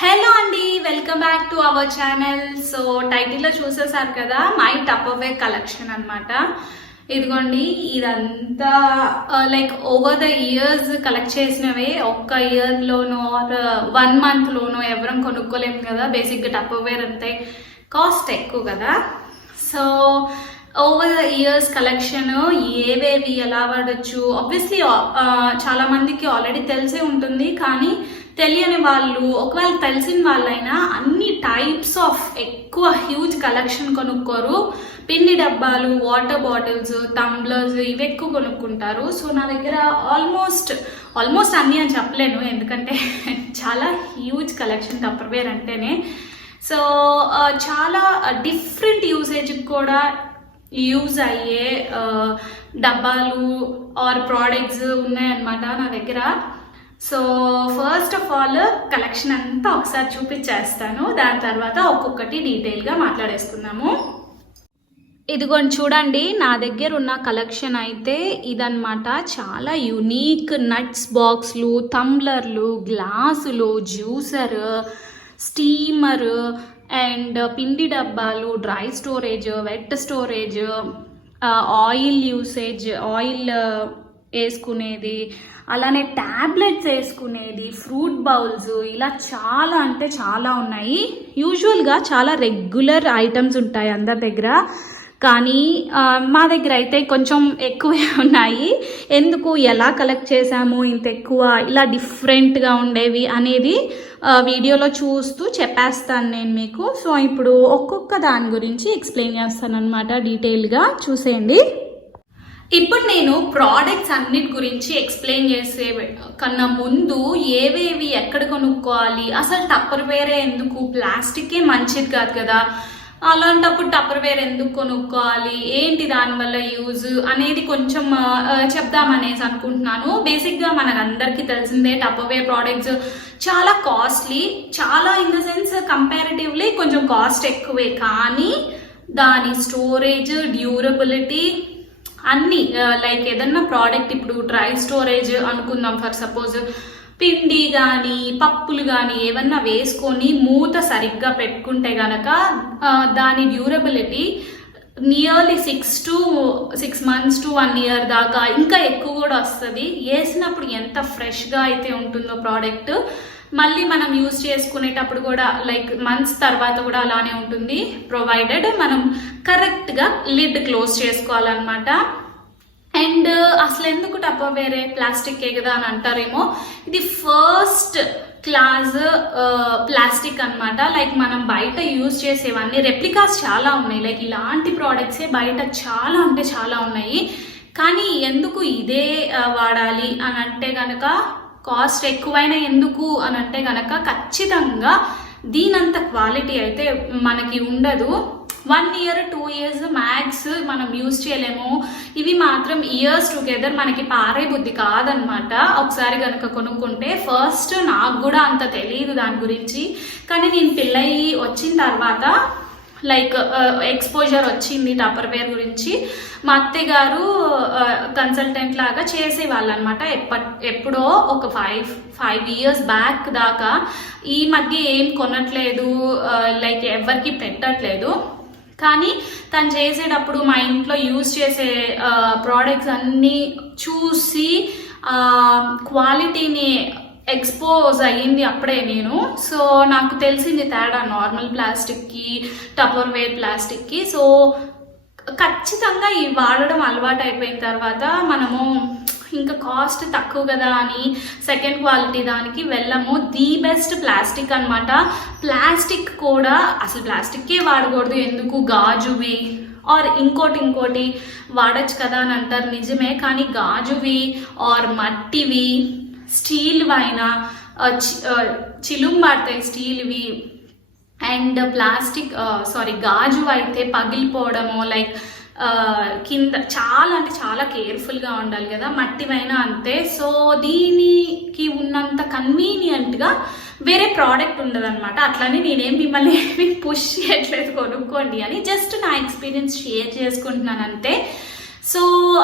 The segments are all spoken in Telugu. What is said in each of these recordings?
హలో అండి, welcome back to our channel. So టైటిల్లో చూసేసారు కదా, మై టపర్వేర్ కలెక్షన్ అనమాట. ఇదిగోండి, ఇదంతా like over the years collect చేసినవే. ఒక్క ఇయర్లోనో ఆర్ 1 monthలోనో ఎవరం కొనుక్కోలేము కదా. బేసిక్గా టపర్వేర్ అంతే కాస్ట్ ఎక్కువ కదా. So over the years collection ఏవేవి ఎలా వాడచ్చు, ఆబ్వియస్లీ చాలా మందికి ఆల్రెడీ తెలిసే ఉంటుంది. కానీ తెలియని వాళ్ళు, ఒకవేళ తెలిసిన వాళ్ళైనా అన్ని టైప్స్ ఆఫ్ ఎక్కువ హ్యూజ్ కలెక్షన్ కొనుక్కోరు. పిండి డబ్బాలు, వాటర్ బాటిల్స్, టంబ్లర్స్ ఇవి ఎక్కువ కొనుక్కుంటారు. సో నా దగ్గర ఆల్మోస్ట్ అన్నీ అని చెప్పలేను, ఎందుకంటే చాలా హ్యూజ్ కలెక్షన్ టపర్వేర్ అంటేనే. సో చాలా డిఫరెంట్ యూసేజ్కి కూడా యూజ్ అయ్యే డబ్బాలు ఆర్ ప్రోడక్ట్స్ ఉన్నాయన్నమాట నా దగ్గర. So first of all collection అంతా ఒకసారి చూపించేస్తాను, దాని తర్వాత ఒక్కొక్కటి డీటెయిల్గా మాట్లాడేసుకుందాము. ఇదిగోండి చూడండి, నా దగ్గర ఉన్న కలెక్షన్ అయితే ఇదన్నమాట. చాలా యునీక్ నట్స్ బాక్స్లు, టంబ్లర్లు, గ్లాసులు, జ్యూసర్, స్టీమర్ అండ్ పిండి డబ్బాలు, dry storage, wet storage, oil usage, oil వేసుకునేది, అలానే ట్యాబ్లెట్స్ వేసుకునేది, ఫ్రూట్ బౌల్స్, ఇలా చాలా అంటే చాలా ఉన్నాయి. యూజువల్గా చాలా రెగ్యులర్ ఐటమ్స్ ఉంటాయి అందరి దగ్గర, కానీ మా దగ్గర అయితే కొంచెం ఎక్కువే ఉన్నాయి. ఎందుకు, ఎలా కలెక్ట్ చేసాము ఇంత ఎక్కువ, ఇలా డిఫరెంట్గా ఉండేవి అనేది వీడియోలో చూస్తూ చెప్పేస్తాను నేను మీకు. సో ఇప్పుడు ఒక్కొక్క దాని గురించి ఎక్స్ప్లెయిన్ చేస్తాను అనమాట, డీటెయిల్గా చూసేయండి. ఇప్పుడు నేను ప్రోడక్ట్స్ అన్నిటి గురించి ఎక్స్ప్లెయిన్ చేసే కన్నా ముందు ఏవేవి ఎక్కడ కొనుక్కోవాలి, అసలు టప్పర్వేరే ఎందుకు, ప్లాస్టికే మంచిది కాదు కదా, అలాంటప్పుడు టప్పర్వేర్ ఎందుకు కొనుక్కోవాలి, ఏంటి దానివల్ల యూజ్ అనేది కొంచెం చెప్దామనేసి అనుకుంటున్నాను. బేసిక్గా మనకందరికీ తెలిసిందే టప్పర్వేర్ ప్రోడక్ట్స్ చాలా కాస్ట్లీ, చాలా ఇన్ ద సెన్స్ కంపారిటివ్లీ కొంచెం కాస్ట్ ఎక్కువే, కానీ దాని స్టోరేజ్, డ్యూరబిలిటీ అన్నీ లైక్ ఏదన్నా ప్రోడక్ట్ ఇప్పుడు డ్రై స్టోరేజ్ అనుకుందాం ఫర్ సపోజ్, పిండి కానీ పప్పులు కానీ ఏమన్నా వేసుకొని మూత సరిగ్గా పెట్టుకుంటే గనక దాని durability nearly 6 months to 1 year దాకా, ఇంకా ఎక్కువ కూడా వస్తుంది. వేసినప్పుడు ఎంత ఫ్రెష్గా అయితే ఉంటుందో ప్రోడక్ట్, మళ్ళీ మనం యూజ్ చేసుకునేటప్పుడు కూడా లైక్ మంత్స్ తర్వాత కూడా అలానే ఉంటుంది, ప్రొవైడెడ్ మనం కరెక్ట్గా లిడ్ క్లోజ్ చేసుకోవాలన్నమాట. అండ్ అసలు ఎందుకు టప్పర్వేరే, ప్లాస్టిక్కే కదా అని అంటారేమో. ఇది ఫస్ట్ క్లాస్ ప్లాస్టిక్ అనమాట. లైక్ మనం బయట యూజ్ చేసేవన్నీ రెప్లికాస్ చాలా ఉన్నాయి, లైక్ ఇలాంటి ప్రోడక్ట్సే బయట చాలా అంటే చాలా ఉన్నాయి. కానీ ఎందుకు ఇదే వాడాలి అని అంటే కనుక, కాస్ట్ ఎక్కువైనా ఎందుకు అని అంటే కనుక, ఖచ్చితంగా దీనంత క్వాలిటీ అయితే మనకి ఉండదు. 1 year 2 years మ్యాక్స్ మనం యూజ్ చేయలేము. ఇవి మాత్రం ఇయర్స్ టుగెదర్ మనకి పారే బుద్ధి కాదనమాట ఒకసారి కనుక కొనుక్కుంటే. ఫస్ట్ నాకు కూడా అంత తెలియదు దాని గురించి, కానీ నేను పిల్లయి వచ్చిన తర్వాత లైక్ ఎక్స్పోజర్ వచ్చింది టప్పర్వేర్ గురించి. మా అత్తయ్య గారు కన్సల్టెంట్ లాగా చేసేవాళ్ళు అనమాట ఎప్పుడో ఒక 5 years బ్యాక్ దాకా. ఈ మధ్య ఏం కొనట్లేదు, లైక్ ఎవరికి పెట్టట్లేదు. కానీ తను చేసేటప్పుడు మా ఇంట్లో యూజ్ చేసే ప్రోడక్ట్స్ అన్నీ చూసి క్వాలిటీని ఎక్స్పోజ్ అయ్యింది అప్పుడే నేను. సో నాకు తెలిసింది తేడా నార్మల్ ప్లాస్టిక్కి టప్పర్వేర్ ప్లాస్టిక్కి. సో ఖచ్చితంగా ఈ వాడడం అలవాటు అయిపోయిన తర్వాత మనము ఇంకా కాస్ట్ తక్కువ కదా అని సెకండ్ క్వాలిటీ దానికి వెళ్ళము. ది బెస్ట్ ప్లాస్టిక్ అనమాట. ప్లాస్టిక్ కూడా అసలు ప్లాస్టిక్కే వాడకూడదు, ఎందుకు గాజువి ఆర్ ఇంకోటి వాడచ్చు కదా అని అంటారు, నిజమే. కానీ గాజువి ఆర్ మట్టివి, స్టీల్ అయినా చిలుం పడతాయి స్టీల్వి. అండ్ ప్లాస్టిక్ గాజు అయితే పగిలిపోవడము, లైక్ కింద చాలా అంటే చాలా కేర్ఫుల్గా ఉండాలి కదా. మట్టివైనా అంతే. సో దీనికి ఉన్నంత కన్వీనియంట్గా వేరే ప్రోడక్ట్ ఉండదన్నమాట. అట్లని నేనేం మిమ్మల్ని పుష్ చేయట్లేదు కొనుక్కోండి అని, జస్ట్ నా ఎక్స్పీరియన్స్ షేర్ చేసుకుంటున్నాను అంతే. సో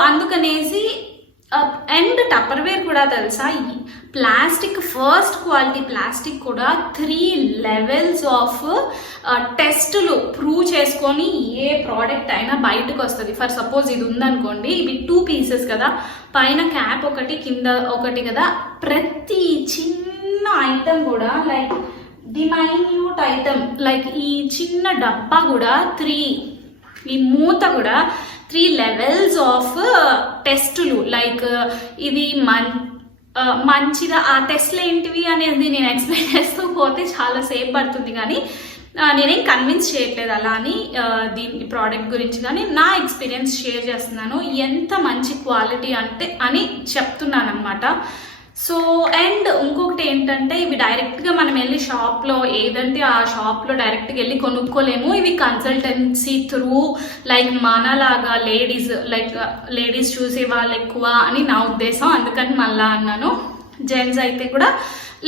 అందుకనేసి అండ్ టప్పర్వేర్ కూడా తెలుసా, ప్లాస్టిక్ ఫస్ట్ క్వాలిటీ ప్లాస్టిక్ కూడా 3 లెవెల్స్ ఆఫ్ టెస్టులు ప్రూవ్ చేసుకొని ఏ ప్రోడక్ట్ అయినా బయటకు వస్తుంది. ఫర్ సపోజ్ ఇది ఉందనుకోండి, ఇవి 2 పీసెస్ కదా, పైన క్యాప్ ఒకటి కింద ఒకటి కదా, ప్రతి చిన్న ఐటమ్ కూడా like the minute item like ఈ చిన్న డబ్బా కూడా ఈ మూత కూడా 3 లెవెల్స్ ఆఫ్ టెస్టులు లైక్ ఇది మంచిగా ఆ టెస్ట్లు ఏంటివి అనేది నేను ఎక్స్ప్లెయిన్ చేస్తూ పోతే చాలా సేపు పడుతుంది, కానీ నేనేం కన్విన్స్ చేయట్లేదు అలా అని దీని ప్రోడక్ట్ గురించి, కానీ నా ఎక్స్పీరియన్స్ షేర్ చేస్తున్నాను. ఎంత మంచి క్వాలిటీ అంటే అని చెప్తున్నాను అనమాట. సో అండ్ ఇంకొకటి ఏంటంటే, ఇవి డైరెక్ట్గా మనం వెళ్ళి షాప్లో ఏదంటే ఆ షాప్లో డైరెక్ట్గా వెళ్ళి కొనుక్కోలేము. ఇవి కన్సల్టెన్సీ త్రూ లైక్ మనలాగా లేడీస్ చూసే వాళ్ళు ఎక్కువ అని నా ఉద్దేశం, అందుకని మళ్ళా అన్నాను. జెంట్స్ అయితే కూడా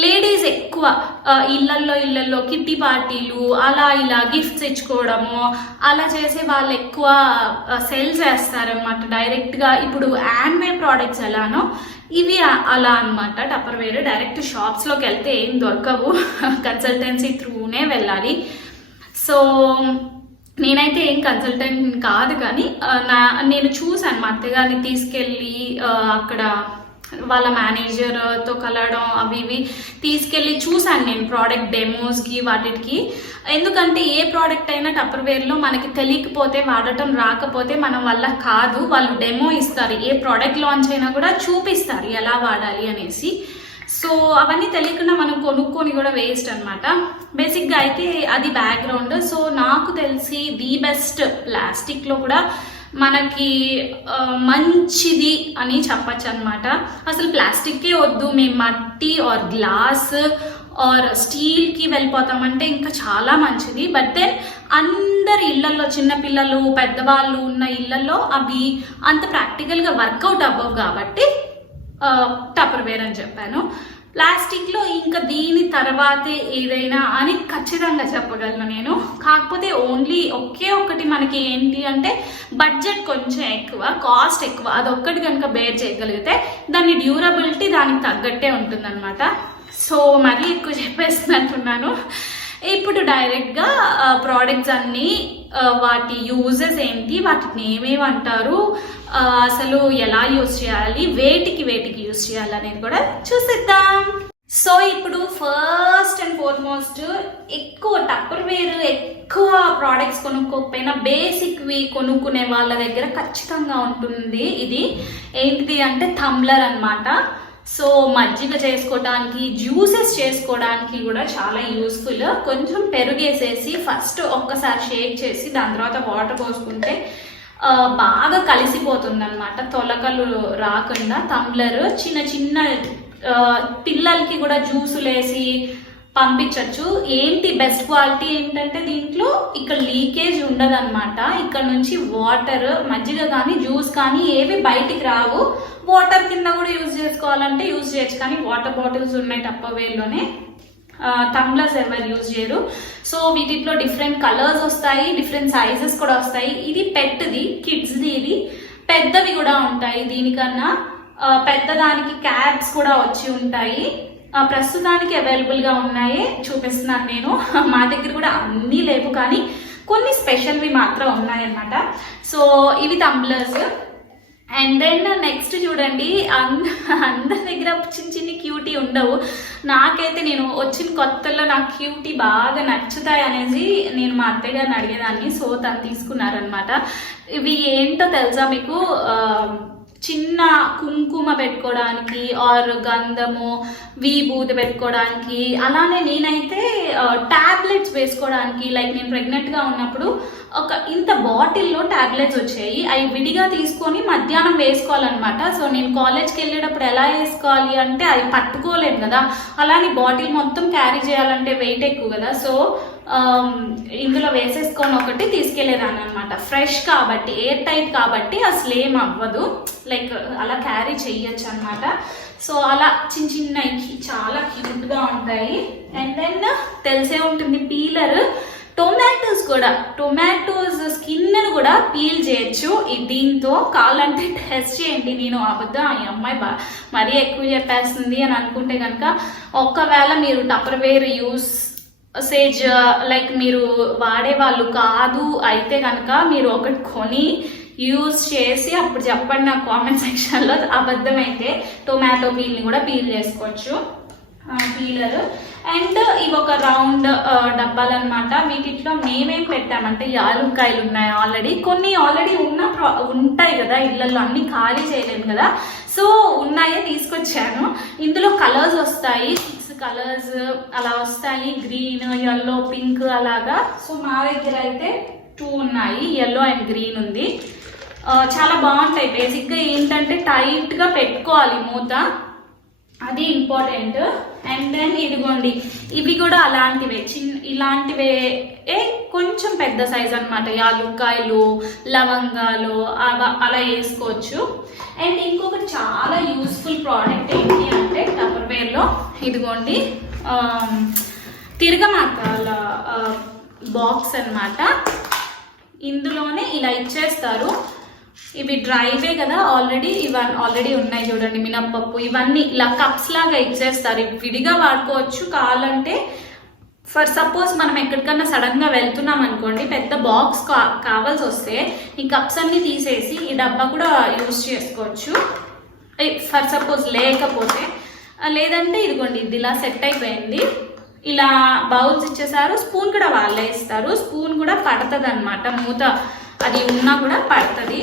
లేడీస్ ఎక్కువ ఇళ్ళల్లో కిట్టి పార్టీలు అలా ఇలా గిఫ్ట్స్ ఇచ్చుకోవడము అలా చేసే వాళ్ళు ఎక్కువ సెల్ చేస్తారనమాట డైరెక్ట్గా. ఇప్పుడు హ్యాండ్మేడ్ ప్రోడక్ట్స్ ఎలానో ఇవి అలా అనమాట. టప్పర్వేర్ డైరెక్ట్ షాప్స్లోకి వెళ్తే ఏం దొరకవు, కన్సల్టెన్సీ త్రూనే వెళ్ళాలి. సో నేనైతే ఏం కన్సల్టెంట్ కాదు, కానీ నేను చూసాను మా అత్తగారిని తీసుకెళ్ళి అక్కడ వాళ్ళ మేనేజర్తో కలవడం అవి ఇవి తీసుకెళ్ళి చూసాను నేను ప్రోడక్ట్ డెమోస్కి వాటికి. ఎందుకంటే ఏ ప్రోడక్ట్ అయినా టప్పర్వేర్లో మనకి తెలియకపోతే వాడటం రాకపోతే మన వల్ల కాదు, వాళ్ళు డెమో ఇస్తారు. ఏ ప్రోడక్ట్ లాంచ్ అయినా కూడా చూపిస్తారు ఎలా వాడాలి అనేసి. సో అవన్నీ తెలియకుండా మనం కొనుక్కొని కూడా వేస్ట్ అనమాట. బేసిక్గా అయితే అది బ్యాక్గ్రౌండ్. సో నాకు తెలిసి ది బెస్ట్ ప్లాస్టిక్లో కూడా మనకి మంచిది అని చెప్పచ్చు అనమాట. అసలు ప్లాస్టిక్కే వద్దు, మేము మట్టి ఆర్ గ్లాస్ ఆర్ స్టీల్కి వెళ్ళిపోతామంటే ఇంకా చాలా మంచిది. బట్ దెన్ అందరి ఇళ్లలో చిన్నపిల్లలు పెద్దవాళ్ళు ఉన్న ఇళ్లలో అవి అంత ప్రాక్టికల్గా వర్కౌట్ అవ్వవు కాబట్టి టప్పర్వేర్ అని చెప్పాను. ప్లాస్టిక్లో ఇంకా దీని తర్వాతే ఏదైనా అని ఖచ్చితంగా చెప్పగలను నేను. కాకపోతే ఓన్లీ ఒకే ఒక్కటి మనకి ఏంటి అంటే బడ్జెట్ కొంచెం ఎక్కువ, కాస్ట్ ఎక్కువ, అదొక్కటి కనుక బేర్ చేయగలిగితే దాని డ్యూరబిలిటీ దానికి తగ్గట్టే ఉంటుందన్నమాట. సో మరీ ఎక్కువ చెప్పేస్తున్నట్టున్నాను. ఇప్పుడు డైరెక్ట్గా ప్రోడక్ట్స్ అన్నీ వాటి యూజెస్ ఏంటి, వాటిని ఏమేమి అంటారు, అసలు ఎలా యూజ్ చేయాలి, వేటికి యూజ్ చేయాలి అనేది కూడా చూసేద్దాం. సో ఇప్పుడు ఫస్ట్ అండ్ ఫార్మోస్ట్ ఎక్కువ టప్పర్వేర్ ఎక్కువ ప్రోడక్ట్స్ కొనుక్కోకపోయినా బేసిక్వి కొనుక్కునే వాళ్ళ దగ్గర ఖచ్చితంగా ఉంటుంది. ఇది ఏంటిది అంటే టంబ్లర్ అన్నమాట. సో మజ్జిగ చేసుకోవడానికి, జ్యూసెస్ చేసుకోవడానికి కూడా చాలా యూస్ఫుల్. కొంచెం పెరుగేసేసి ఫస్ట్ ఒక్కసారి షేక్ చేసి దాని తర్వాత వాటర్ పోసుకుంటే బాగా కలిసిపోతుంది అనమాట, తొలకలు రాకుండా. టంబ్లర్ చిన్న పిల్లలకి కూడా జ్యూసులు వేసి పంపించవచ్చు. ఏంటి బెస్ట్ క్వాలిటీ ఏంటంటే దీంట్లో ఇక్కడ లీకేజ్ ఉండదు అనమాట. ఇక్కడ నుంచి వాటర్ మజ్జిగ కానీ జ్యూస్ కానీ ఏవి బయటికి రావు. వాటర్ కింద కూడా యూజ్ చేసుకోవాలంటే యూజ్ చేయొచ్చు, కానీ వాటర్ బాటిల్స్ ఉన్నాయి టప్పర్వేర్లోనే, టంబ్లర్స్ ఎవరు యూజ్ చేయరు. సో వీటిలో డిఫరెంట్ కలర్స్ వస్తాయి, డిఫరెంట్ సైజెస్ కూడా వస్తాయి. ఇది పెద్దది, కిడ్స్ది, ఇది పెద్దవి కూడా ఉంటాయి. దీనికన్నా పెద్దదానికి క్యాప్స్ కూడా వచ్చి ఉంటాయి. ప్రస్తుతానికి అవైలబుల్గా ఉన్నాయి, చూపిస్తున్నాను నేను. మా దగ్గర కూడా అన్నీ లేవు, కానీ కొన్ని స్పెషల్వి మాత్రం ఉన్నాయన్నమాట. సో ఇవి టంబ్లర్స్. అండ్ దెన్ నెక్స్ట్ చూడండి, అందరి దగ్గర చిన్న క్యూటీ ఉండవు. నాకైతే నేను వచ్చిన కొత్తలో నాకు క్యూటీ బాగా నచ్చుతాయి అనేసి నేను మా అత్తయ్య గారిని అడిగేదాన్ని. సో తను తీసుకున్నారనమాట. ఇవి ఏంటో తెలుసా మీకు, చిన్న కుంకుమ పెట్టుకోవడానికి ఆర్ గంధము విభూతి పెట్టుకోవడానికి, అలానే నేనైతే టాబ్లెట్స్ వేసుకోవడానికి, లైక్ నేను ప్రెగ్నెంట్గా ఉన్నప్పుడు ఒక ఇంత బాటిల్లో టాబ్లెట్స్ వచ్చాయి. అవి విడిగా తీసుకొని మధ్యాహ్నం వేసుకోవాలన్నమాట. సో నేను కాలేజ్కి వెళ్ళేటప్పుడు ఎలా వేసుకోవాలి అంటే అవి పట్టుకోలేను కదా, అలానే బాటిల్ మొత్తం క్యారీ చేయాలంటే వెయిట్ ఎక్కువ కదా. సో ఇందులో వేసేసుకొని ఒకటి తీసుకెళ్లేదాన్ని అనమాట. ఫ్రెష్ కాబట్టి, ఎయిర్ టైట్ కాబట్టి అసలు ఏం అవ్వదు, లైక్ అలా క్యారీ చెయ్యొచ్చు అనమాట. సో అలా చిన్న చాలా క్యూట్గా ఉంటాయి. అండ్ దెన్ తెలిసే ఉంటుంది టొమాటోస్ స్కిన్ కూడా పీల్ చేయొచ్చు దీంతో. కావాలంటే టెస్ట్ చేయండి. నేను అబద్ధం ఈ అమ్మాయి మరీ ఎక్కువ చెప్పేస్తుంది అని అనుకుంటే కనుక, ఒకవేళ మీరు టప్పర్వేర్ యూసేజ్ లైక్ మీరు వాడే వాళ్ళు కాదు అయితే కనుక మీరు ఒకటి కొని యూజ్ చేసి అప్పుడు చెప్పండి నాకు కామెంట్ సెక్షన్లో. అబద్ధం అయితే టొమాటో పీల్ని కూడా పీల్ చేసుకోవచ్చు పీలర్. అండ్ ఇవి ఒక రౌండ్ డబ్బాలు అనమాట. వీటిలో మేమేం పెట్టామంటే యాలుక్కాయలు ఉన్నాయి ఆల్రెడీ, కొన్ని ఆల్రెడీ ఉంటాయి కదా ఇళ్ళల్లో, అన్ని ఖాళీ చేయలేము కదా, సో ఉన్నాయే తీసుకొచ్చాను. ఇందులో కలర్స్ వస్తాయి, 6 కలర్స్ అలా వస్తాయి, గ్రీన్, ఎల్లో, పింక్ అలాగా. సో మా దగ్గర అయితే 2 ఉన్నాయి, ఎల్లో అండ్ గ్రీన్ ఉంది. చాలా బాగుంటాయి. బేసిక్గా ఏంటంటే టైట్గా పెట్టుకోవాలి మూత, అది ఇంపార్టెంట్. అండ్ దెన్ ఇదిగోండి, ఇవి కూడా అలాంటివే, ఇలాంటివే కొంచెం పెద్ద సైజ్ అనమాట. యాలుక్కాయలు, లవంగాలు అలా వేసుకోవచ్చు. అండ్ ఇంకొకటి చాలా యూస్ఫుల్ ప్రోడక్ట్ ఏంటి అంటే టప్పర్వేర్లో ఇదిగోండి తిరగమాతాల బాక్స్ అనమాట. ఇందులోనే ఇలా ఇచ్చేస్తారు. ఇవి డ్రైవే కదా ఆల్రెడీ ఉన్నాయి చూడండి, మినప్పప్పు ఇవన్నీ ఇలా కప్స్ లాగా ఇచ్చేస్తారు. ఇవి విడిగా వాడుకోవచ్చు. కావాలంటే ఫర్ సపోజ్ మనం ఎక్కడికన్నా సడన్ గా వెళ్తున్నాం అనుకోండి, పెద్ద బాక్స్ కావాల్సి వస్తే ఈ కప్స్ అన్ని తీసేసి ఈ డబ్బా కూడా యూజ్ చేసుకోవచ్చు ఫర్ సపోజ్. లేకపోతే లేదంటే ఇదిగోండి ఇది ఇలా సెట్ అయిపోయింది. ఇలా బౌల్స్ ఇచ్చేసారు, స్పూన్ కూడా వాళ్ళే ఇస్తారు. స్పూన్ కూడా పడుతుంది అనమాట, మూత అది ఉన్నా కూడా పడుతుంది.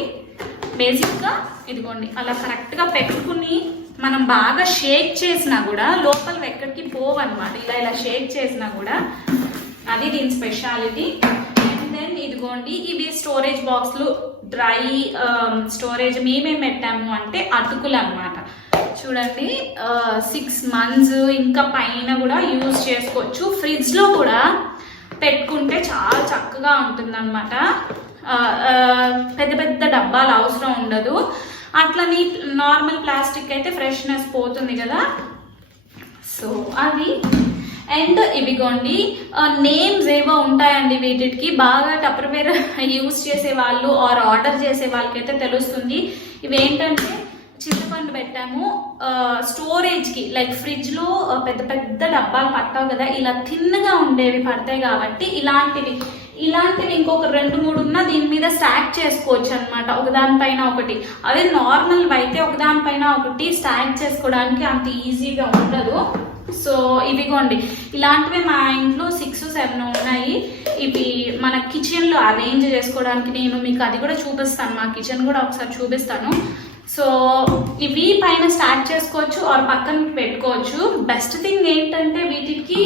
బేసిక్గా ఇదిగోండి అలా కరెక్ట్గా పెట్టుకుని మనం బాగా షేక్ చేసినా కూడా లోపల ఎక్కడికి పోవన్నమాట. ఇలా షేక్ చేసినా కూడా అది దీని స్పెషాలిటీ. అండ్ దెన్ ఇదిగోండి ఇవి స్టోరేజ్ బాక్స్లు, డ్రై స్టోరేజ్. మేమేం పెట్టాము అంటే అటుకులు అనమాట. చూడండి 6 months ఇంకా పైన కూడా యూజ్ చేసుకోవచ్చు. ఫ్రిడ్జ్లో కూడా పెట్టుకుంటే చాలా చక్కగా ఉంటుంది అనమాట. పెద్ద పెద్ద డబ్బాలు అవసరం ఉండదు. అట్లని నార్మల్ ప్లాస్టిక్ అయితే ఫ్రెష్నెస్ పోతుంది కదా, సో అది. అండ్ ఇవిగోండి నేమ్స్ ఏవో ఉంటాయండి వీటికి. బాగా టప్పర్వేర్ యూజ్ చేసే వాళ్ళు ఆర్డర్ చేసే వాళ్ళకైతే తెలుస్తుంది. ఇవి ఏంటంటే చింతపండు పెట్టాము స్టోరేజ్కి, లైక్ ఫ్రిడ్జ్లో పెద్ద పెద్ద డబ్బాలు పట్టావు కదా, ఇలా థిన్గా ఉండేవి పడతాయి కాబట్టి ఇలాంటివి ఇంకొక 2-3 ఉన్నా దీని మీద స్టాక్ చేసుకోవచ్చు అనమాట, ఒకదానిపైన ఒకటి. అదే నార్మల్ అయితే ఒకదానిపైన ఒకటి స్టాక్ చేసుకోవడానికి అంత ఈజీగా ఉండదు. సో ఇవిగోండి ఇలాంటివి మా ఇంట్లో 6-7 ఉన్నాయి. ఇవి మన కిచెన్లో అరేంజ్ చేసుకోవడానికి. నేను మీకు అది కూడా చూపిస్తాను, మా కిచెన్ కూడా ఒకసారి చూపిస్తాను. సో ఇవి పైన స్టార్ట్ చేసుకోవచ్చు ఆర్ పక్కన పెట్టుకోవచ్చు. బెస్ట్ థింగ్ ఏంటంటే వీటికి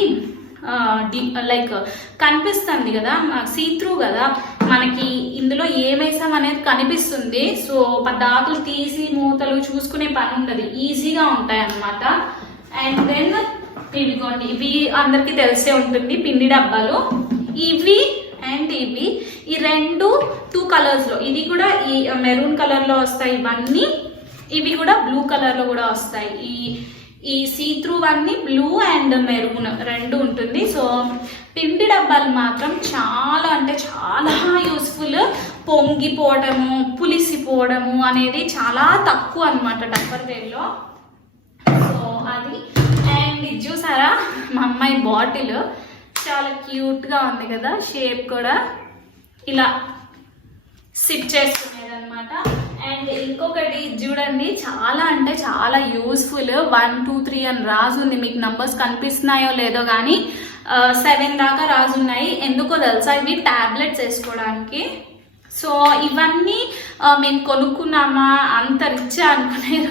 లైక్ కనిపిస్తుంది కదా, సీత్రూ కదా, మనకి ఇందులో ఏమేసాం అనేది కనిపిస్తుంది. సో పదాకులు తీసి మూతలు చూసుకునే పని ఉండదు, ఈజీగా ఉంటాయి అన్నమాట. అండ్ దెన్ ఇవిగోండి ఇవి అందరికీ తెలిసే ఉంటుంది, పిండి డబ్బాలు. ఇవి అండ్ ఇవి ఈ 2 కలర్స్లో, ఇది కూడా ఈ మెరూన్ కలర్లో వస్తాయి ఇవన్నీ. ఇవి కూడా బ్లూ కలర్లో కూడా వస్తాయి. ఈ సీత్రూ అన్ని బ్లూ అండ్ మెరూన్ 2 ఉంటుంది. సో పిండి డబ్బాలు మాత్రం చాలా అంటే చాలా యూస్ఫుల్. పొంగిపోవడము, పులిసిపోవడము అనేది చాలా తక్కువ అనమాట టప్పర్వేర్లో. సో అది. అండ్ ఇది చూసారా మా అమ్మాయి బాటిల్ చాలా క్యూట్గా ఉంది కదా, షేప్ కూడా ఇలా సిట్ చేసుకునేది అనమాట. అండ్ ఇంకొకటి చూడండి చాలా అంటే చాలా యూస్ఫుల్. 1, 2, 3 అని రాజుంది, మీకు నంబర్స్ కనిపిస్తున్నాయో లేదో కానీ 7 దాకా రాజున్నాయి. ఎందుకో తెలుసా, ఇవి టాబ్లెట్స్ వేసుకోవడానికి. సో ఇవన్నీ మేము కొనుక్కున్నామా అంత రిచ్ అనుకునేది.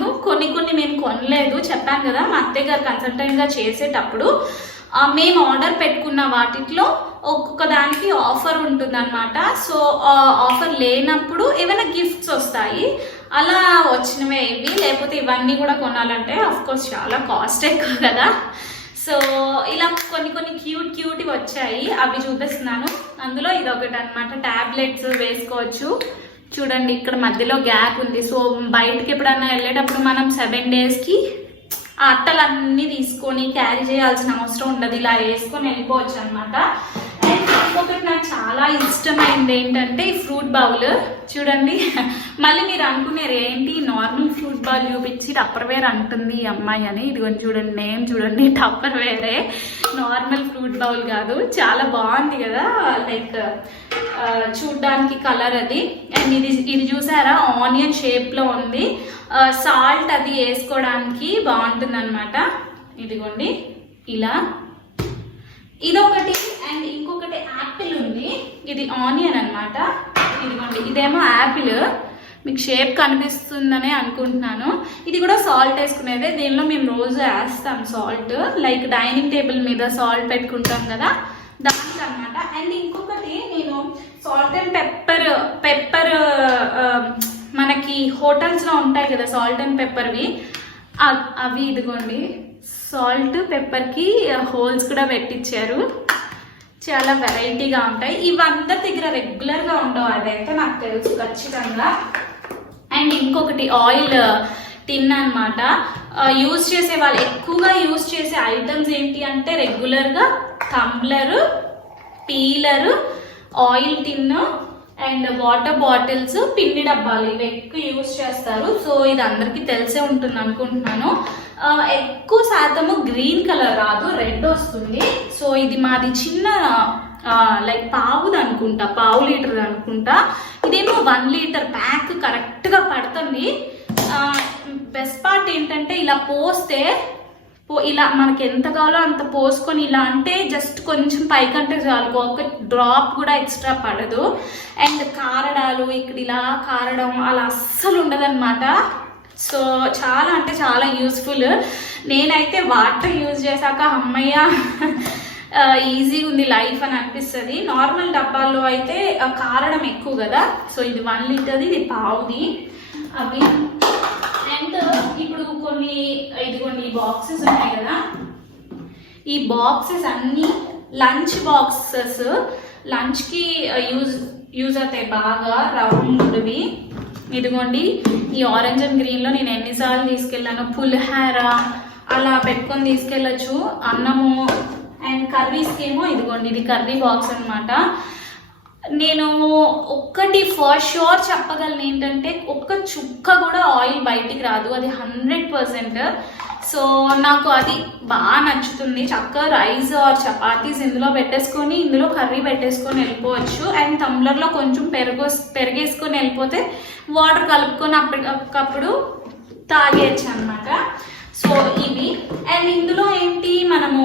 కొన్ని మేము కొనలేదు, చెప్పాను కదా మా అత్తయ్య గారు కన్సల్టెంట్గా చేసేటప్పుడు మేము ఆర్డర్ పెట్టుకున్న వాటిలో ఒక్కొక్క దానికి ఆఫర్ ఉంటుంది అనమాట. సో ఆఫర్ లేనప్పుడు ఏమైనా గిఫ్ట్స్ వస్తాయి, అలా వచ్చినవే ఇవి. లేకపోతే ఇవన్నీ కూడా కొనాలంటే అఫ్కోర్స్ చాలా కాస్ట్ ఎక్కువ కదా. సో ఇలా కొన్ని క్యూట్ వచ్చాయి, అవి చూపిస్తున్నాను. అందులో ఇది ఒకటి అనమాట, టాబ్లెట్స్ వేసుకోవచ్చు. చూడండి ఇక్కడ మధ్యలో గ్యాప్ ఉంది. సో బయటకి ఎప్పుడన్నా వెళ్ళేటప్పుడు మనం 7 daysకి ఆ అట్టలన్నీ తీసుకొని క్యారీ చేయాల్సిన అవసరం ఉండదు, ఇలా వేసుకొని వెళ్ళిపోవచ్చు అనమాట. అండ్ ఇంకొకటి నాకు చాలా ఇష్టమైంది ఏంటంటే ఈ ఫ్రూట్ బౌల్ చూడండి. మళ్ళీ మీరు అనుకున్నారు ఏంటి నార్మల్ ఫ్రూట్ బౌల్ చూపించి టప్పర్వేర్ అంటుంది ఈ అమ్మాయి అని. ఇదిగోండి చూడండి, నేమ్ చూడండి, టప్పర్వేరే, నార్మల్ ఫ్రూట్ బౌల్ కాదు. చాలా బాగుంది కదా, లైక్ చూడ్డానికి కలర్ అది. అండ్ ఇది చూసారా ఆనియన్ షేప్ లో ఉంది. సాల్ట్ అది వేసుకోవడానికి బాగుంటుంది అనమాట. ఇదిగోండి ఇలా ఇదొకటి. అండ్ ఇంకొకటి యాపిల్ ఉంది, ఇది ఆనియన్ అనమాట. ఇదిగోండి ఇదేమో యాపిల్, మీకు షేప్ కనిపిస్తుందనే అనుకుంటున్నాను. ఇది కూడా సాల్ట్ వేసుకునేదే, దీనిలో మేము రోజు వేస్తాం సాల్ట్, లైక్ డైనింగ్ టేబుల్ మీద సాల్ట్ పెట్టుకుంటాం కదా దానికి అనమాట. అండ్ ఇంకొకటి నేను సాల్ట్ అండ్ పెప్పర్ మనకి హోటల్స్లో ఉంటాయి కదా సాల్ట్ అండ్ పెప్పర్వి, అవి ఇదిగోండి సాల్ట్ పెప్పర్కి హోల్స్ కూడా పెట్టించారు. చాలా వెరైటీగా ఉంటాయి. ఇవి అందరి దగ్గర రెగ్యులర్గా ఉండవు, అదైతే నాకు తెలుసు ఖచ్చితంగా. అండ్ ఇంకొకటి ఆయిల్ టిన్ అనమాట. యూజ్ చేసే వాళ్ళు ఎక్కువగా యూజ్ చేసే ఐటమ్స్ ఏంటి అంటే రెగ్యులర్గా tumbler, peeler, oil tin and water bottles, పిండి డబ్బాలు, ఇవి ఎక్కువ యూజ్ చేస్తారు. సో ఇది అందరికీ తెలిసే ఉంటుంది అనుకుంటున్నాను. ఎక్కువ శాతము గ్రీన్ కలర్ రాదు, రెడ్ వస్తుంది. సో ఇది మాది చిన్న లైక్ పావుది అనుకుంటా, పావు లీటర్ అనుకుంటా. ఇదేమో 1 లీటర్ ప్యాక్ కరెక్ట్గా పడుతుంది. బెస్ట్ పార్ట్ ఏంటంటే ఇలా పోస్తే ఇలా మనకి ఎంత కావాలో అంత పోసుకొని ఇలా అంటే జస్ట్ కొంచెం పైకంటే చాలు, ఒక డ్రాప్ కూడా ఎక్స్ట్రా పడదు. అండ్ కారడాలు ఇక్కడ ఇలా కారడం అలా అస్సలు ఉండదన్నమాట. సో చాలా అంటే చాలా యూస్ఫుల్. నేనైతే వాటర్ యూజ్ చేశాక అమ్మయ్య ఈజీగా ఉంది లైఫ్ అని అనిపిస్తుంది. నార్మల్ డబ్బాల్లో అయితే కారడం ఎక్కువ కదా. సో ఇది 1 లీటర్ది, ఇది పావుది అవి. అండ్ ఇప్పుడు ఇదిగోండి ఈ బాక్సెస్ ఉన్నాయి కదా, ఈ బాక్సెస్ అన్నీ లంచ్ బాక్సెస్, లంచ్కి యూజ్ అవుతాయి బాగా, రౌండ్వి. ఇదిగోండి ఈ ఆరెంజ్ అండ్ గ్రీన్లో నేను ఎన్నిసార్లు తీసుకెళ్ళాను. పులిహార అలా పెట్టుకొని తీసుకెళ్ళచ్చు, అన్నము. అండ్ కర్రీస్కి ఏమో ఇదిగోండి ఇది కర్రీ బాక్స్ అనమాట. నేను ఒక్కటి ఫర్ షూర్ చెప్పగలను ఏంటంటే ఒక్క చుక్క కూడా ఆయిల్ బయటికి రాదు, అది 100%. సో నాకు అది బాగా నచ్చుతుంది. చక్కగా రైస్ ఆర్ చపాతీస్ ఇందులో పెట్టేసుకొని ఇందులో కర్రీ పెట్టేసుకొని వెళ్ళిపోవచ్చు. అండ్ టంబ్లర్లో కొంచెం పెరిగేసుకొని వెళ్ళిపోతే వాటర్ కలుపుకొని అప్పటికప్పుడు తాగేయచ్చు అనమాట. సో ఇవి. అండ్ ఇందులో ఏంటి మనము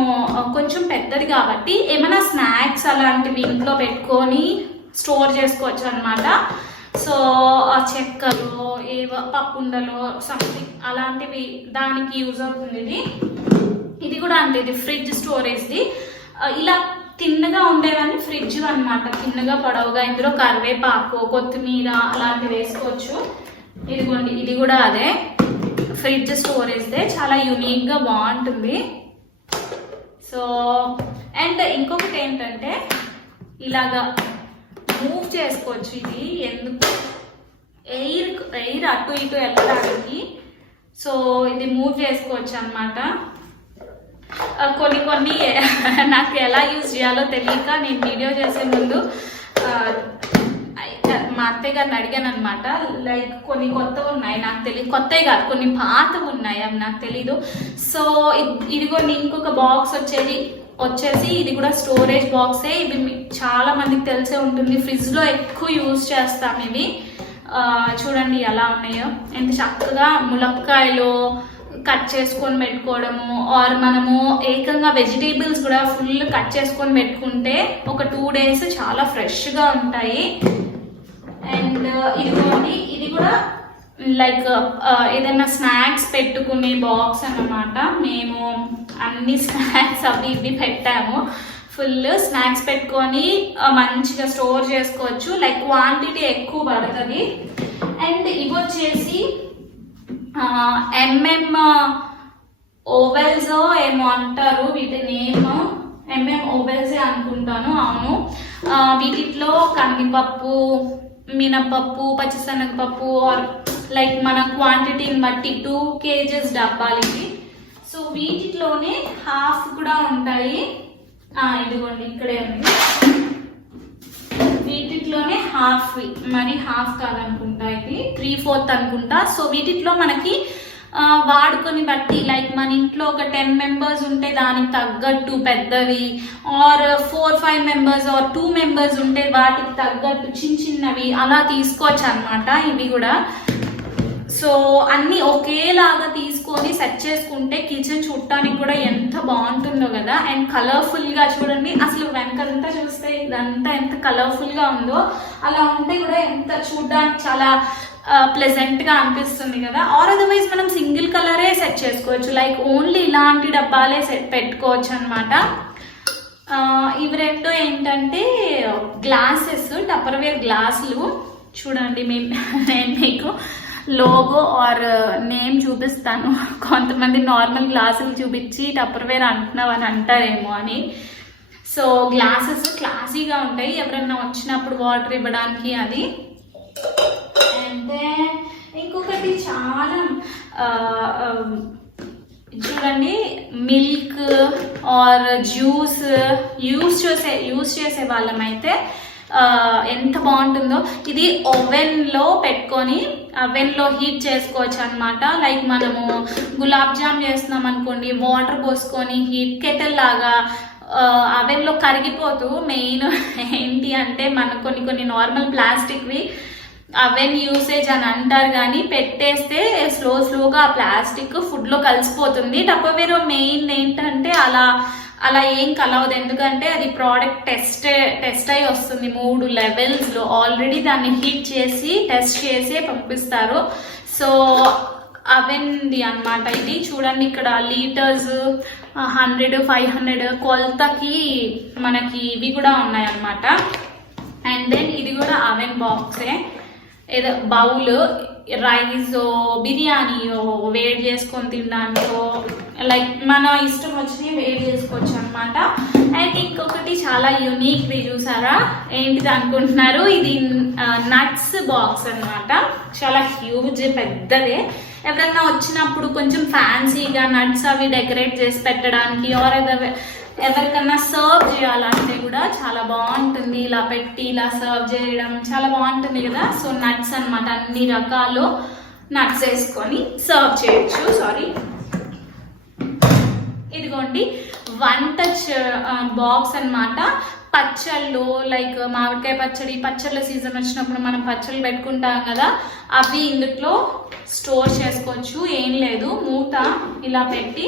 కొంచెం పెద్దది కాబట్టి ఏమైనా స్నాక్స్ అలాంటివి ఇంట్లో పెట్టుకొని స్టోర్ చేసుకోవచ్చు అనమాట. సో చెక్కలు, ఏవో పప్పుండలు, సంథింగ్ అలాంటివి దానికి యూజ్ అవుతుంది. ఇది కూడా అంటే ఇది ఫ్రిడ్జ్ స్టోరేజ్ది. ఇలా తిన్నగా ఉండేవన్నీ ఫ్రిడ్జ్ అనమాట, తిన్నగా పొడవుగా. ఇందులో కరివేపాకు, కొత్తిమీర అలాంటివి వేసుకోవచ్చు. ఇదిగోండి ఇది కూడా అదే ఫ్రిడ్జ్ స్టోరేజ్దే, చాలా యూనిక్గా బాగుంటుంది. సో అండ్ ఇంకొకటి ఏంటంటే ఇలాగా మూవ్ చేసుకోవచ్చు. ఇది ఎందుకు ఎయిర్ అటు ఇటు వెళ్ళడానికి. సో ఇది మూవ్ చేసుకోవచ్చు అనమాట. కొన్ని నాకు ఎలా యూజ్ చేయాలో తెలియక నేను వీడియో చేసే ముందు మా అత్తయ్య గారిని అడిగాను అనమాట. లైక్ కొన్ని కొత్తవి ఉన్నాయి నాకు తెలియదు, కొత్తవి కాదు కొన్ని పాతవి ఉన్నాయి అవి నాకు తెలీదు. సో ఇదిగోండి ఇంకొక బాక్స్ వచ్చేసి ఇది కూడా స్టోరేజ్ బాక్సే. ఇది చాలా మందికి తెలిసే ఉంటుంది, ఫ్రిడ్జ్లో ఎక్కువ యూజ్ చేస్తాం ఇవి. చూడండి ఎలా ఉన్నాయో, ఎంత చక్కగా ములక్కాయలు కట్ చేసుకొని పెట్టుకోవడము, ఆర్ మనము ఏకంగా వెజిటేబుల్స్ కూడా ఫుల్ కట్ చేసుకొని పెట్టుకుంటే ఒక 2 days చాలా ఫ్రెష్గా ఉంటాయి. అండ్ ఇదిగోండి ఇది కూడా లైక్ ఏదైనా స్నాక్స్ పెట్టుకునే బాక్స్ అన్నమాట. మేము అన్ని స్నాక్స్ అవి ఇవి పెట్టాము, ఫుల్ స్నాక్స్ పెట్టుకొని మంచిగా స్టోర్ చేసుకోవచ్చు. లైక్ క్వాంటిటీ ఎక్కువ పడుతుంది. అండ్ ఇవి వచ్చేసి ఓవెల్స్ ఏమో అంటారు వీటి నేమ్, ఓవెల్సే అనుకుంటాను. అవును, వీటిలో కందిపప్పు, మినపప్పు, పచ్చిశనగపప్పు ఆర్ లైక్ మన క్వాంటిటీని బట్టి 2 kgs డబ్బాలు ఇవి. సో వీటిలోనే హాఫ్ కూడా ఉంటాయి. ఇదిగోండి ఇక్కడే ఉంది. వీటిలోనే హాఫ్, మరి హాఫ్ కాదనుకుంటా, ఇది 3/4 అనుకుంటా. సో వీటిలో మనకి వాడుకొని బట్టి లైక్ మన ఇంట్లో ఒక 10 మెంబర్స్ ఉంటే దానికి తగ్గట్టు పెద్దవి, ఆర్ 4-5 మెంబర్స్ ఆర్ 2 మెంబర్స్ ఉంటే వాటికి తగ్గట్టు చిన్నవి అలా తీసుకోవచ్చు అనమాట ఇవి కూడా. సో అన్నీ ఒకేలాగా తీసుకొని సెట్ చేసుకుంటే కిచెన్ చూడటానికి కూడా ఎంత బాగుంటుందో కదా. అండ్ కలర్ఫుల్గా చూడండి, అసలు వెనకంతా చూస్తే ఇదంతా ఎంత కలర్ఫుల్గా ఉందో, అలా ఉంటే కూడా ఎంత చూడడానికి చాలా ప్లెజెంట్గా అనిపిస్తుంది కదా. ఆర్ అదర్వైజ్ మనం సింగిల్ కలరే సెట్ చేసుకోవచ్చు, లైక్ ఓన్లీ ఇలాంటి డబ్బాలే సెట్ పెట్టుకోవచ్చు అనమాట. ఇవి రెండు ఏంటంటే గ్లాసెస్, టప్పర్వేర్ గ్లాసులు. చూడండి నేను మీకు లోగో ఆర్ నేమ్ చూపిస్తాను. కొంతమంది నార్మల్ గ్లాసులు చూపించి టప్పర్వేర్ అంటున్నావు అని అంటారేమో అని. సో గ్లాసెస్ క్లాసీగా ఉంటాయి, ఎవరైనా వచ్చినప్పుడు వాటర్ ఇవ్వడానికి అది. అండ్ ఇంకొకటి చాలా చూడండి, మిల్క్ ఆర్ జ్యూస్ యూస్ చేసే వాళ్ళమైతే ఎంత బాగుంటుందో. ఇది ఓవెన్లో పెట్టుకొని ఓవెన్లో హీట్ చేసుకోవచ్చు అనమాట. లైక్ మనము గులాబ్ జామ్ చేస్తున్నాం అనుకోండి, వాటర్ పోసుకొని హీట్ కెటిల్ లాగా ఓవెన్లో కరిగిపోతూ. మెయిన్ ఏంటి అంటే మన కొన్ని నార్మల్ ప్లాస్టిక్వి అవెన్ యూసేజ్ అని అంటారు, కానీ పెట్టేస్తే స్లోగా ఆ ప్లాస్టిక్ ఫుడ్లో కలిసిపోతుంది. టప్పర్వేర్ మెయిన్ ఏంటంటే అలా ఏం కలవదు, ఎందుకంటే అది ప్రోడక్ట్ టెస్ట్ అయి వస్తుంది 3 లెవెల్స్లో. ఆల్రెడీ దాన్ని హీట్ చేసి టెస్ట్ చేసి పంపిస్తారు. సో అవెన్ది అనమాట ఇది. చూడండి ఇక్కడ లీటర్స్ 100, 500 కొలతకి మనకి ఇవి కూడా ఉన్నాయన్నమాట. అండ్ దెన్ ఇది కూడా అవెన్ బాక్సే. ఏదో బౌల్ రైస్ బిర్యానీయో వేడి చేసుకొని తినడానికో లైక్ మన ఇష్టం వచ్చినవి వేడి చేసుకోవచ్చు అనమాట. అండ్ ఇంకొకటి చాలా యూనిక్ది చూసారా, ఏంటిది అనుకుంటున్నారు, ఇది నట్స్ బాక్స్ అనమాట. చాలా హ్యూజ్ పెద్దదే. ఎవరైనా వచ్చినప్పుడు కొంచెం ఫ్యాన్సీగా నట్స్ అవి డెకరేట్ చేసి పెట్టడానికి, ఆర్ ఎవరికన్నా సర్వ్ చేయాలంటే కూడా చాలా బాగుంటుంది. ఇలా పెట్టి ఇలా సర్వ్ చేయడం చాలా బాగుంటుంది కదా. సో నట్స్ అనమాట, అన్ని రకాలు నట్స్ వేసుకొని సర్వ్ చేయొచ్చు. సారీ, ఇదిగోండి 1 టచ్ బాక్స్ అనమాట. పచ్చళ్ళు లైక్ మామిడికాయ పచ్చళ్ళ సీజన్ వచ్చినప్పుడు మనం పచ్చళ్ళు పెట్టుకుంటాం కదా, అవి ఇందులో స్టోర్ చేసుకోవచ్చు. ఏం లేదు, మూత ఇలా పెట్టి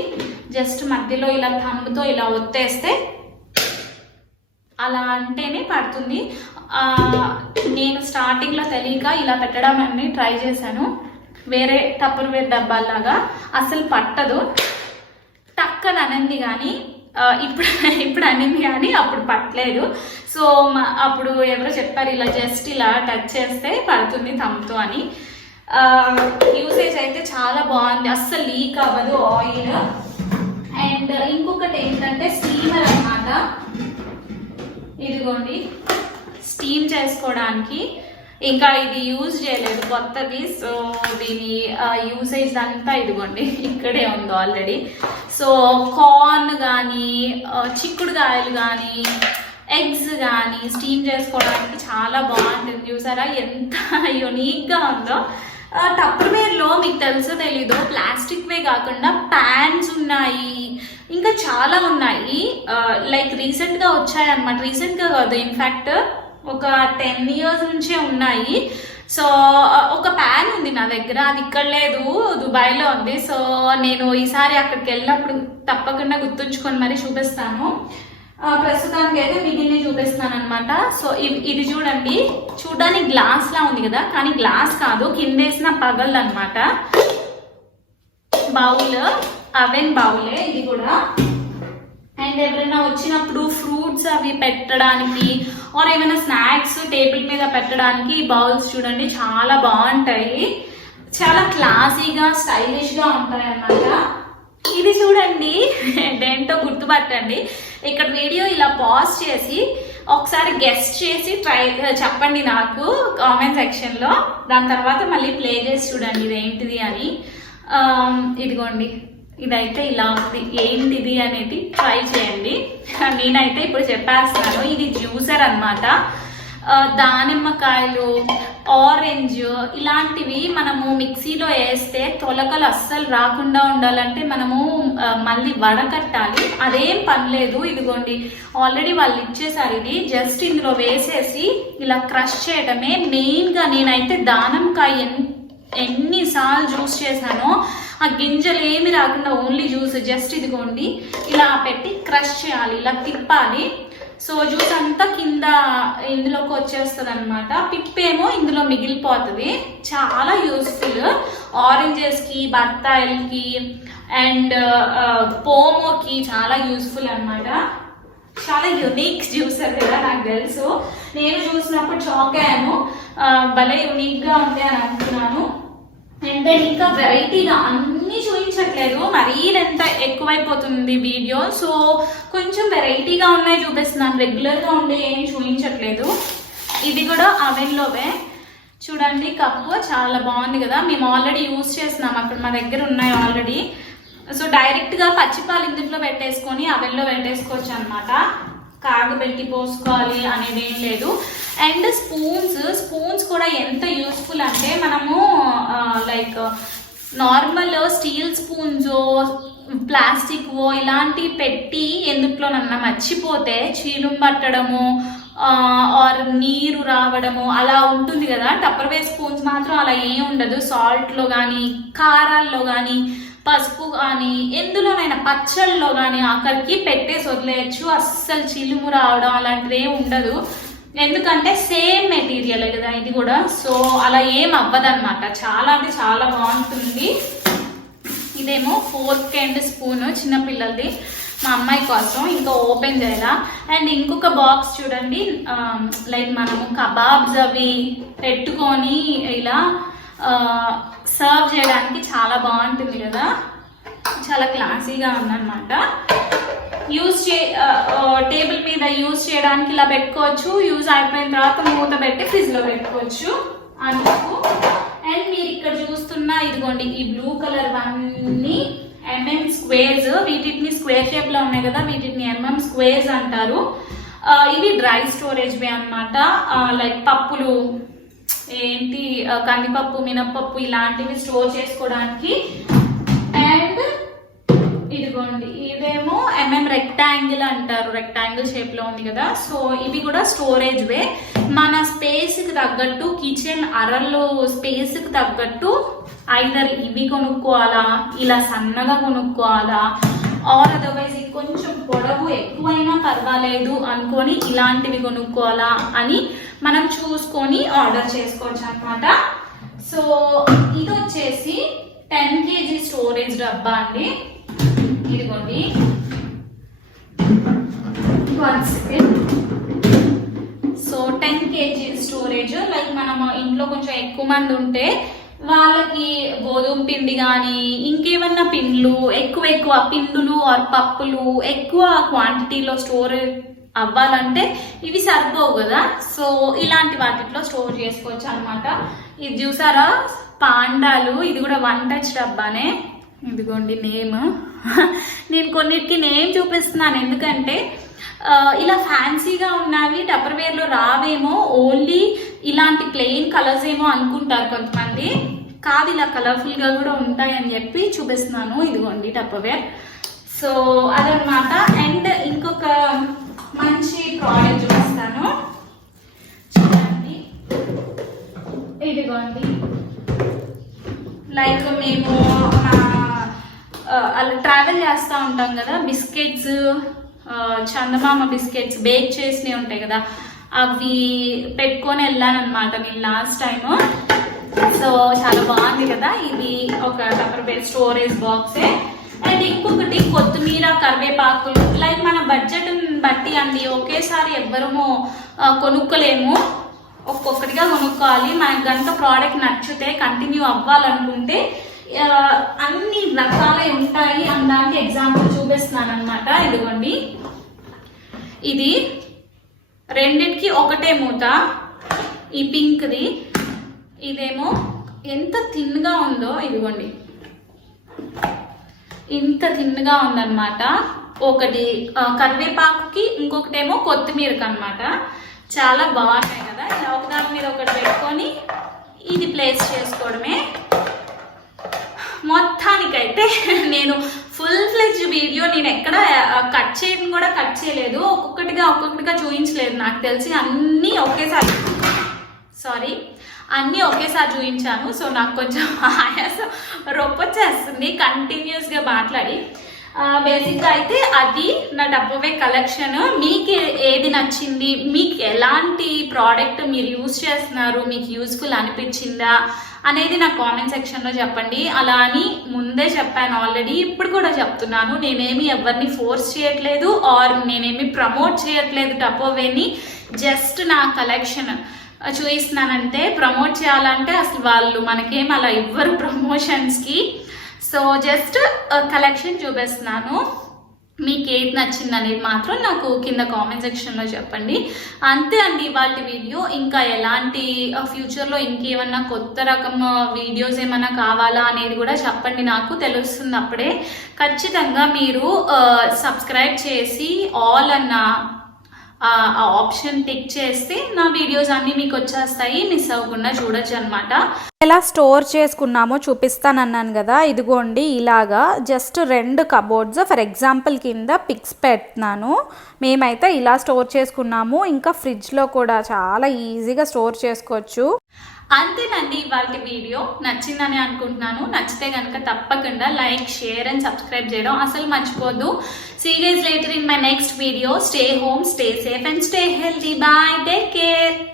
జస్ట్ మధ్యలో ఇలా థంబ్తో ఇలా ఒత్తేస్తే అలా అంటేనే పడుతుంది. నేను స్టార్టింగ్లో తెలియక ఇలా పెట్టడం అన్ని ట్రై చేశాను, వేరే టప్పర్వేర్ డబ్బాల్లాగా అసలు పట్టదు. టక్కన అనింది కానీ ఇప్పుడు అనింది కానీ అప్పుడు పట్టలేదు. సో అప్పుడు ఎవరో చెప్పారు ఇలా జస్ట్ ఇలా టచ్ చేస్తే పడుతుంది థంబ్తో అని. యూసేజ్ అయితే చాలా బాగుంది, అస్సలు లీక్ అవ్వదు ఆయిల్. అండ్ ఇంకొకటి ఏంటంటే స్టీమర్ అన్నమాట. ఇదిగోండి స్టీమ్ చేసుకోవడానికి. ఇంకా ఇది యూజ్ చేయలేదు కొత్తది, సో దీని యూసేజ్ అంతా ఇదిగోండి ఇక్కడే ఉంది ఆల్రెడీ. సో కార్న్ కానీ చిక్కుడుకాయలు కానీ ఎగ్స్ కానీ స్టీమ్ చేసుకోవడానికి చాలా బాగుంటుంది. చూసారా ఎంత యూనిక్గా ఉందో. టప్పర్వేర్లో మీకు తెలుసో తెలీదు, ప్లాస్టిక్వే కాకుండా ప్యాన్స్ ఉన్నాయి, ఇంకా చాలా ఉన్నాయి. లైక్ రీసెంట్గా వచ్చాయన్నమాట. రీసెంట్గా కాదు, ఇన్ఫ్యాక్ట్ ఒక 10 years నుంచే ఉన్నాయి. సో ఒక ప్యాన్ ఉంది నా దగ్గర, అది ఇక్కడ లేదు, దుబాయ్లో ఉంది. సో నేను ఈసారి అక్కడికి వెళ్ళినప్పుడు తప్పకుండా గుర్తుంచుకొని మరి చూపిస్తాను. ప్రస్తుతానికి అయితే మిగిలిన చూపిస్తాను అనమాట. సో ఇది చూడండి, చూడడానికి గ్లాస్ లా ఉంది కదా, కానీ గ్లాస్ కాదు, కిందేసిన పగల్ అనమాట. బౌల్, అవెన్ బౌలే ఇది కూడా. అండ్ ఎవరైనా వచ్చినప్పుడు ఫ్రూట్స్ అవి పెట్టడానికి ఆర్ ఏమైనా స్నాక్స్ టేబుల్ మీద పెట్టడానికి ఈ బౌల్స్ చూడండి చాలా బాగుంటాయి, చాలా క్లాసీగా స్టైలిష్గా ఉంటాయి అన్నమాట. ఇది చూడండి, దేంటో గుర్తుపట్టండి. ఇక్కడ వీడియో ఇలా పాజ్ చేసి ఒకసారి గెస్ట్ చేసి చెప్పండి నాకు కామెంట్ సెక్షన్లో. దాని తర్వాత మళ్ళీ ప్లే చేసి చూడండి ఇది ఏంటిది అని. ఇదిగోండి, ఇదైతే ఇలా ఉంది, ఏంటిది అనేది ట్రై చేయండి. నేనైతే ఇప్పుడు చెప్పేస్తున్నాను, ఇది జ్యూసర్ అనమాట. దానిమ్మకాయలు, ఆరెంజ్ ఇలాంటివి మనము మిక్సీలో వేస్తే తొలకలు అస్సలు రాకుండా ఉండాలంటే మనము మళ్ళీ వడకట్టాలి. అదేం పని లేదు. ఇదిగోండి ఆల్రెడీ వాళ్ళు ఇచ్చేసారు. ఇది జస్ట్ ఇందులో వేసేసి ఇలా క్రష్ చేయడమే. మెయిన్గా నేనైతే దానిమ్మకాయ ఎన్నిసార్లు జ్యూస్ చేశానో ఆ గింజలు ఏమి రాకుండా ఓన్లీ జ్యూస్ జస్ట్ ఇదిగోండి ఇలా పెట్టి క్రష్ చేయాలి, ఇలా తిప్పాలి. సో జ్యూస్ అంతా కింద ఇందులోకి వచ్చేస్తుంది అనమాట. పిప్పేమో ఇందులో మిగిలిపోతుంది. చాలా యూస్ఫుల్ ఆరెంజెస్కి, బత్తాయిలకి అండ్ పోమోకి చాలా యూస్ఫుల్ అనమాట. చాలా యునిక్ జ్యూసర్ కదా, నాకు తెలుసు. నేను చూసినప్పుడు షాక్ అయ్యాను, భలే యునిక్గా ఉంది అని అనుకున్నాను. అండ్ ఇంకా వెరైటీగా అన్నీ చూపించట్లేదు, మరీ ఎంత ఎక్కువైపోతుంది వీడియో. సో కొంచెం వెరైటీగా ఉన్నాయి చూపిస్తున్నాను, రెగ్యులర్గా ఉండే ఏం చూపించట్లేదు. ఇది కూడా అవెన్లోవే చూడండి. కప్పు చాలా బాగుంది కదా, మేము ఆల్రెడీ యూజ్ చేస్తున్నాం, అక్కడ మా దగ్గర ఉన్నాయి ఆల్రెడీ. సో డైరెక్ట్గా పచ్చిపాలు ఇందులో పెట్టేసుకొని అవెన్లో పెట్టేసుకోవచ్చు అనమాట. కాగబెట్టి పోసుకోవాలి అనేది ఏం లేదు. అండ్ స్పూన్స్ కూడా ఎంత యూస్ఫుల్ అంటే మనము like normal steel spoons, plastic ఇలాంటివి పెట్టి ఎందుట్లోనన్నా మర్చిపోతే చీలుం పట్టడము ఆర్ నీరు రావడము అలా ఉంటుంది కదా. టప్పర్వేర్ స్పూన్స్ మాత్రం అలా ఏం ఉండదు. సాల్ట్లో కానీ, కారాల్లో కానీ, పసుపు కానీ, ఎందులోనైనా పచ్చళ్ళలో కానీ అక్కడికి పెట్టేసి వదిలేయచ్చు. అస్సలు చిలుము రావడం అలాంటిది ఏం ఉండదు, ఎందుకంటే సేమ్ మెటీరియల్ కదా ఇది కూడా. సో అలా ఏం అవ్వదన్నమాట. చాలా అంటే చాలా బాగుంటుంది. ఇదేమో ఫోర్క్ అండ్ స్పూన్ చిన్నపిల్లలది, మా అమ్మాయి కోసం. ఇంకా ఓపెన్ చేయాలా. అండ్ ఇంకొక బాక్స్ చూడండి, లైక్ మనము కబాబ్స్ అవి పెట్టుకొని ఇలా సర్వ్ చేయడానికి చాలా బాగుంటుంది కదా, చాలా క్లాసీగా ఉందన్నమాట. టేబుల్ మీద యూజ్ చేయడానికి ఇలా పెట్టుకోవచ్చు. యూజ్ అయిపోయిన తర్వాత మూత పెట్టి ఫ్రిడ్జ్లో పెట్టుకోవచ్చు అందుకు. అండ్ మీరు ఇక్కడ చూస్తున్న ఇదిగోండి ఈ బ్లూ కలర్ అన్నీ స్క్వేర్స్. వీటిని స్క్వేర్ షేప్ లో ఉన్నాయి కదా, వీటిని స్క్వేర్స్ అంటారు. ఇవి డ్రై స్టోరేజ్ వే అనమాట. లైక్ పప్పులు ఏంటి కందిపప్పు, మినప్పప్పు ఇలాంటివి స్టోర్ చేసుకోవడానికి. అండ్ ఇదిగోండి ఇదేమో రెక్టాంగిల్ అంటారు, రెక్టాంగిల్ షేప్ లో ఉంది కదా. సో ఇవి కూడా స్టోరేజ్ వే. మన స్పేస్ కి తగ్గట్టు కిచెన్ అరల్లో స్పేస్ కి తగ్గట్టు ఐదర్ ఇవి కొనుక్కోవాలా, ఇలా సన్నగా కొనుక్కోవాలా, ఆర్ అదర్వైజ్ ఇది కొంచెం పొడవు ఎక్కువైనా పర్వాలేదు అనుకొని ఇలాంటివి కొనుక్కోవాలా అని మనం చూసుకొని ఆర్డర్ చేసుకోవచ్చు అనమాట. సో ఇది వచ్చేసి 10 kg స్టోరేజ్ డబ్బా అండి. ఇదిగోండి సో 10 kg స్టోరేజ్. లైక్ మనం ఇంట్లో కొంచెం ఎక్కువ మంది ఉంటే వాళ్ళకి గోధుమ పిండి కానీ ఇంకేమన్నా పిండ్లు ఎక్కువ పిండులు ఆర్ పప్పులు ఎక్కువ క్వాంటిటీలో స్టోర్ అవ్వాలంటే ఇవి సరిపోవు కదా. సో ఇలాంటి వాటిలో స్టోర్ చేసుకోవచ్చు అనమాట. ఇది చూసారా పాండాలు, ఇది కూడా 1 touch డబ్బానే. ఇదిగోండి నేమ్. నేను కొన్నిటికి నేమ్ చూపిస్తున్నాను ఎందుకంటే ఇలా ఫ్యాన్సీగా ఉన్నవి టప్పర్వేర్లో రావేమో, ఓన్లీ ఇలాంటి ప్లెయిన్ కలర్స్ ఏమో అనుకుంటారు కొంతమంది. కాదు, ఇలా కలర్ఫుల్గా కూడా ఉంటాయని చెప్పి చూపిస్తున్నాను. ఇదిగోండి టప్పర్వేర్. సో అదనమాట. అండ్ ఇంకొక మంచి ప్రోడక్ట్ చూపిస్తాను చూడండి. ఇదిగోండి లైక్ మేము అలా ట్రావెల్ చేస్తూ ఉంటాం కదా, బిస్కెట్స్, చందమామ బిస్కెట్స్ బేక్ చేసినవి ఉంటాయి కదా, అవి పెట్టుకొని వెళ్ళాను అనమాట నేను లాస్ట్ టైము. సో చాలా బాగుంది కదా. ఇది ఒక టప్పర్వేర్ స్టోరేజ్ బాక్సే. అండ్ ఇంకొకటి కొత్తిమీర, కరివేపాకులు. లైక్ మన బడ్జెట్ బట్టి అండి, ఒకేసారి ఎవ్వరము కొనుక్కోలేము, ఒక్కొక్కటిగా కొనుక్కోవాలి. మనకు కనుక ప్రోడక్ట్ నచ్చితే కంటిన్యూ అవ్వాలనుకుంటే అన్ని రకాలే ఉంటాయి అనడానికి ఎగ్జాంపుల్ చూపిస్తున్నాను అనమాట. ఇదిగోండి ఇది రెండిటికి ఒకటే మూత, ఈ పింక్ది. ఇదేమో ఎంత థిన్గా ఉందో, ఇదిగోండి ఇంత థిన్గా ఉందన్నమాట. ఒకటి కరివేపాకుకి, ఇంకొకటేమో కొత్తిమీరకి అనమాట. చాలా బాగున్నాయి కదా. ఇలా ఒకదాని మీద ఒకటి పెట్టుకొని ఇది ప్లేస్ చేసుకోవడమే. మొత్తానికైతే నేను ఫుల్ ఫ్లెడ్జ్ వీడియో నేను ఎక్కడ కట్ చేయడం కూడా కట్ చేయలేదు, ఒక్కొక్కటిగా చూపించలేదు. నాకు తెలిసి అన్నీ ఒకేసారి చూపించాను. సో నాకు కొంచెం ఆయాసం రొప్పొచ్చేస్తుంది కంటిన్యూస్గా మాట్లాడి. బేసిక్గా అయితే అది నా టప్పర్వేర్ కలెక్షన్. మీకు ఏది నచ్చింది, మీకు ఎలాంటి ప్రోడక్ట్ మీరు యూజ్ చేస్తున్నారు, మీకు యూస్ఫుల్ అనిపించిందా అనేది నా కామెంట్ సెక్షన్లో చెప్పండి. అలా అని ముందే చెప్పాను ఆల్రెడీ, ఇప్పుడు కూడా చెప్తున్నాను. నేనేమి ఎవరిని ఫోర్స్ చేయట్లేదు ఆర్ నేనేమి ప్రమోట్ చేయట్లేదు టప్పర్వేర్ని. జస్ట్ నా కలెక్షన్ చూపిస్తున్నానంటే. ప్రమోట్ చేయాలంటే అసలు వాళ్ళు మనకేం అలా ఇవ్వరు ప్రమోషన్స్కి. సో జస్ట్ కలెక్షన్ చూపిస్తున్నాను. మీకు ఏది నచ్చింది అనేది మాత్రం నాకు కింద కామెంట్ సెక్షన్లో చెప్పండి. అంతే అండి ఇవాళ వీడియో. ఇంకా ఎలాంటి ఫ్యూచర్లో ఇంకేమన్నా కొత్త రకం వీడియోస్ ఏమన్నా కావాలా అనేది కూడా చెప్పండి, నాకు తెలుస్తుంది. అప్పుడే ఖచ్చితంగా మీరు సబ్స్క్రైబ్ చేసి ఆల్ అన్న ఆ ఆప్షన్ టిక్ చేస్తే నా వీడియోస్ అన్నీ మీకు వచ్చేస్తాయి, మిస్ అవ్వకుండా చూడొచ్చు అనమాట. ఎలా స్టోర్ చేసుకున్నామో చూపిస్తానన్నాను కదా, ఇదిగోండి ఇలాగా జస్ట్ 2 కబోర్డ్స్ ఫర్ ఎగ్జాంపుల్ కింద పిక్స్ పెడుతున్నాను. మేమైతే ఇలా స్టోర్ చేసుకున్నాము. ఇంకా ఫ్రిడ్జ్లో కూడా చాలా ఈజీగా స్టోర్ చేసుకోవచ్చు. అంతేనండి ఇవాళ వీడియో. నచ్చిందని అనుకుంటున్నాను. నచ్చితే కనుక తప్పకుండా లైక్, షేర్ అండ్ సబ్స్క్రైబ్ చేయడం అసలు మర్చిపోద్దు. See you guys later in my next video. Stay home, stay safe and stay healthy. Bye. Take care.